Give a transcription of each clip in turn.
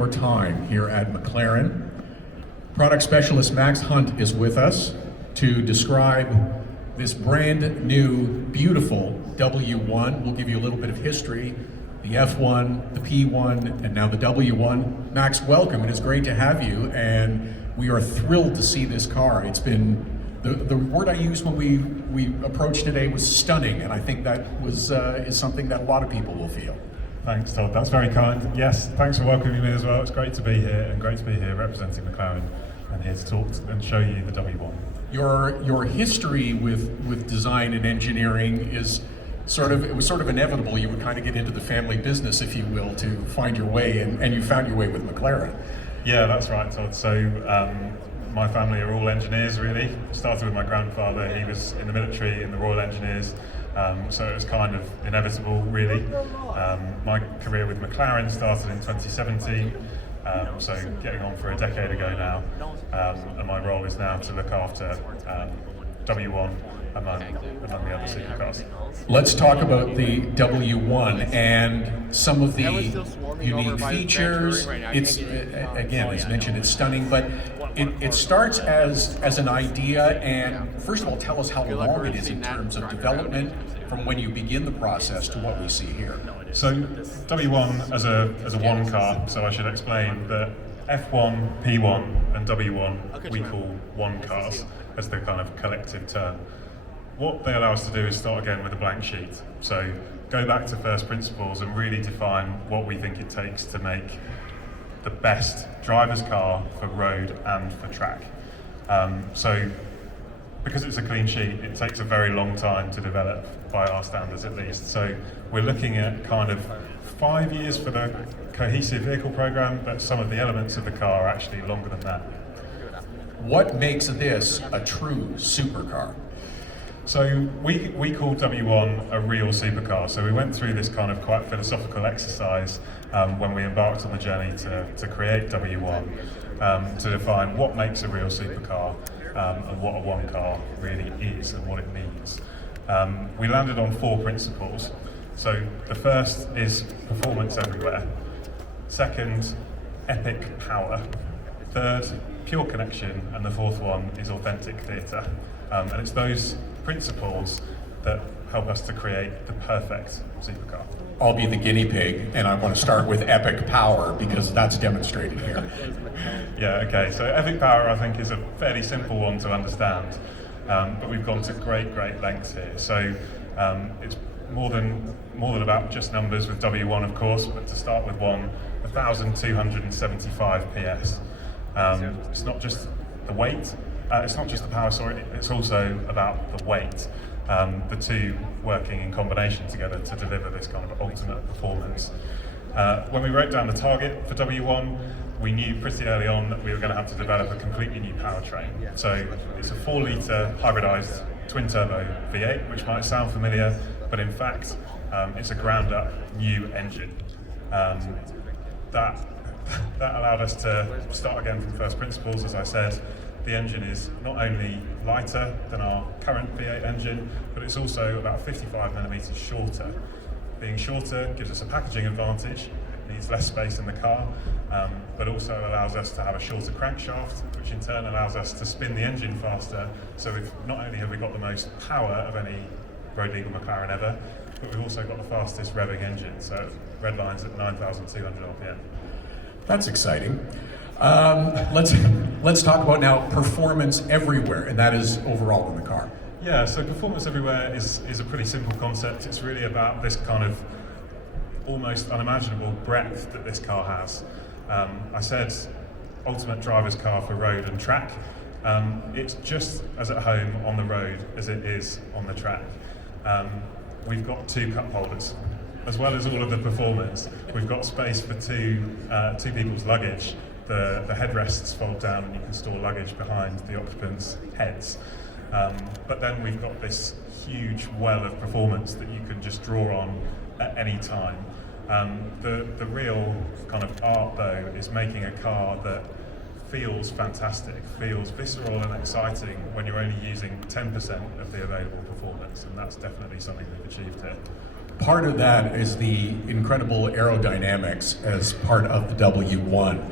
More time here at McLaren. Product specialist Max Hunt is with us to describe this brand new, beautiful W1. We'll give you a little bit of history, the F1, the P1, and now the W1. Max, welcome. It is great to have you, and we are thrilled to see this car. It's been, the word I used when we approached today was stunning, and I think that is something that a lot of people will feel. Thanks, Todd. That's very kind. Yes, thanks for welcoming me as well. It's great to be here, and great to be here representing McLaren and here to talk and show you the W1. Your history with design and engineering is it was sort of inevitable. You would kind of get into the family business, if you will, to find your way, and you found your way with McLaren. Yeah, that's right, Todd. So my family are all engineers, really. Started with my grandfather. He was in the military in the Royal Engineers. So it was kind of inevitable, really. My career with McLaren started in 2017, so getting on for a decade ago now, and my role is now to look after W1 among the other supercars. Let's talk about the W1 and some of the unique features. It's, again, as mentioned, it's stunning, but it starts as an idea, and first of all, tell us how long it is in terms of development from when you begin the process to what we see here. So W1 as a one car, so I should explain that F1, P1 and W1 we call one cars as the kind of collective term. What they allow us to do is start again with a blank sheet. So go back to first principles and really define what we think it takes to make the best driver's car for road and for track. So because it's a clean sheet, it takes a very long time to develop, by our standards at least. So we're looking at kind of 5 years for the cohesive vehicle program, but some of the elements of the car are actually longer than that. What makes this a true supercar? So we call W1 a real supercar. So we went through this kind of quite philosophical exercise when we embarked on the journey to create W1, to define what makes a real supercar and what a one car really is and what it means. We landed on 4 principles. So the first is performance everywhere. Second, epic power. Third, pure connection. And the fourth one is authentic theatre. And it's those principles that help us to create the perfect supercar. I'll be the guinea pig, and I want to start with epic power because that's demonstrated here. Yeah, okay, so epic power I think is a fairly simple one to understand, but we've gone to great lengths here. So it's more than about just numbers with W1 of course, but to start with 1,275 PS. It's not just the weight, it's not just the power, sorry, it's also about the weight. The two working in combination together to deliver this kind of ultimate performance. When we wrote down the target for W1, we knew pretty early on that we were going to have to develop a completely new powertrain. So it's a 4-litre hybridized twin-turbo V8, which might sound familiar, but in fact, it's a ground-up new engine. That allowed us to start again from first principles, as I said. The engine is not only lighter than our current V8 engine, but it's also about 55 millimeters shorter. Being shorter gives us a packaging advantage. It needs less space in the car, but also allows us to have a shorter crankshaft, which in turn allows us to spin the engine faster. So not only have we got the most power of any road legal McLaren ever, but we've also got the fastest revving engine. So red lines at 9,200 RPM. That's exciting. Let's talk about now performance everywhere, and that is overall in the car. Yeah, so performance everywhere is a pretty simple concept. It's really about this kind of almost unimaginable breadth that this car has. I said ultimate driver's car for road and track. It's just as at home on the road as it is on the track. We've got 2 cup holders. As well as all of the performance, we've got space for two people's luggage. The headrests fold down and you can store luggage behind the occupants' heads. But then we've got this huge well of performance that you can just draw on at any time. The real kind of art though is making a car that feels fantastic, feels visceral and exciting when you're only using 10% of the available performance, and that's definitely something we've achieved here. part of that is the incredible aerodynamics as part of the W1.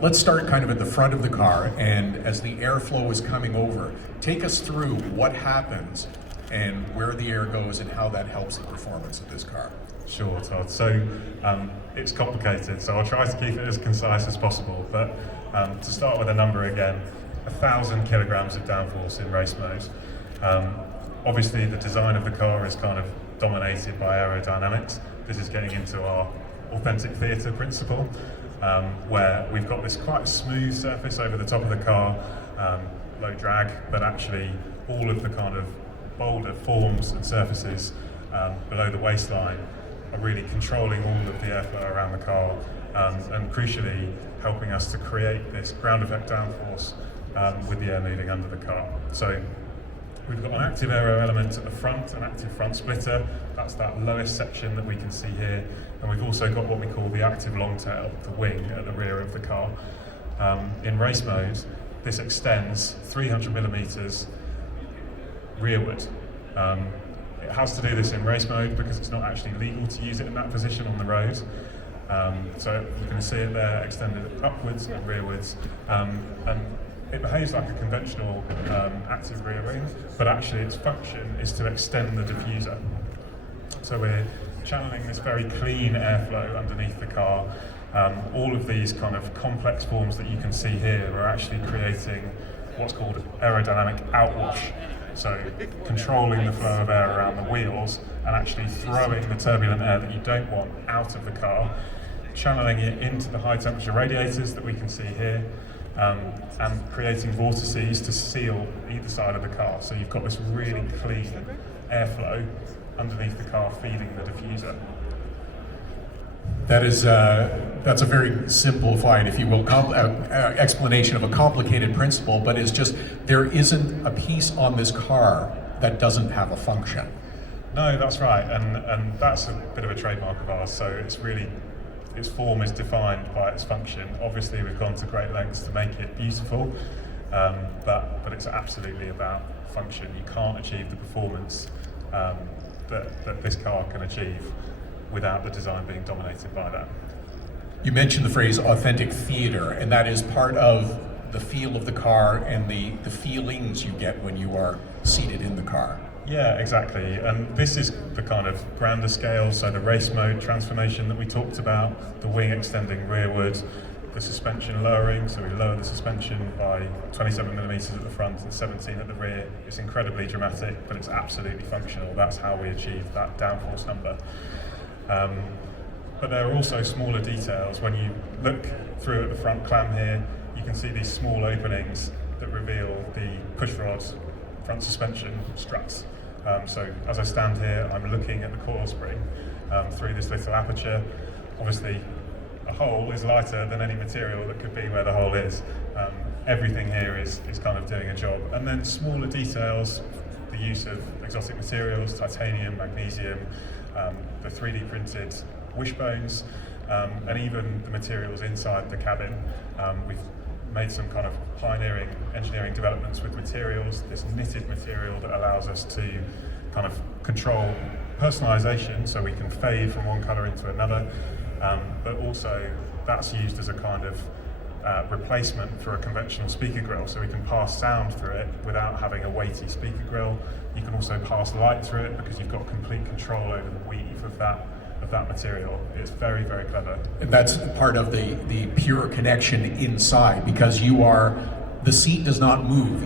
Let's start kind of at the front of the car, and as the airflow is coming over, take us through what happens and where the air goes and how that helps the performance of this car. Sure, Todd. So it's complicated, so I'll try to keep it as concise as possible. But to start with a number again, 1,000 kilograms of downforce in race mode. Obviously, the design of the car is kind of dominated by aerodynamics. This is getting into our authentic theatre principle, where we've got this quite smooth surface over the top of the car, low drag, but actually all of the kind of bolder forms and surfaces below the waistline are really controlling all of the airflow around the car, and crucially helping us to create this ground effect downforce with the air moving under the car. So we've got an active aero element at the front, an active front splitter. That's that lowest section that we can see here. And we've also got what we call the active long tail, the wing at the rear of the car. In race mode, this extends 300 millimeters rearward. It has to do this in race mode because it's not actually legal to use it in that position on the road. So you can see it there extended upwards and rearwards. And it behaves like a conventional active rear wing, but actually its function is to extend the diffuser. So we're channeling this very clean airflow underneath the car. All of these kind of complex forms that you can see here are actually creating what's called aerodynamic outwash. So controlling the flow of air around the wheels and actually throwing the turbulent air that you don't want out of the car, channeling it into the high temperature radiators that we can see here, and creating vortices to seal either side of the car. So you've got this really clean airflow underneath the car feeding the diffuser. That is, that's a very simplified, if you will, explanation of a complicated principle, but it's just, there isn't a piece on this car that doesn't have a function. No, that's right, and that's a bit of a trademark of ours, so it's really, its form is defined by its function. Obviously, we've gone to great lengths to make it beautiful, but it's absolutely about function. You can't achieve the performance that this car can achieve without the design being dominated by that. You mentioned the phrase authentic theater, and that is part of the feel of the car and the feelings you get when you are seated in the car. Yeah, exactly. And this is the kind of grander scale, so the race mode transformation that we talked about, the wing extending rearward, the suspension lowering, so we lower the suspension by 27 millimeters at the front and 17 at the rear. It's incredibly dramatic, but it's absolutely functional. That's how we achieve that downforce number. But there are also smaller details. When you look through at the front clam here, you can see these small openings that reveal the pushrod front suspension struts. So as I stand here, I'm looking at the coil spring through this little aperture. Obviously, a hole is lighter than any material that could be where the hole is. Everything here is kind of doing a job. And then smaller details, the use of exotic materials, titanium, magnesium, the 3D printed wishbones, and even the materials inside the cabin. We've made some kind of pioneering engineering developments with materials, this knitted material that allows us to kind of control personalization, so we can fade from one color into another, but also that's used as a kind of replacement for a conventional speaker grille, so we can pass sound through it without having a weighty speaker grille. You can also pass light through it because you've got complete control over the weave of that material. It's very, very clever. And that's part of the pure connection inside, because the seat does not move.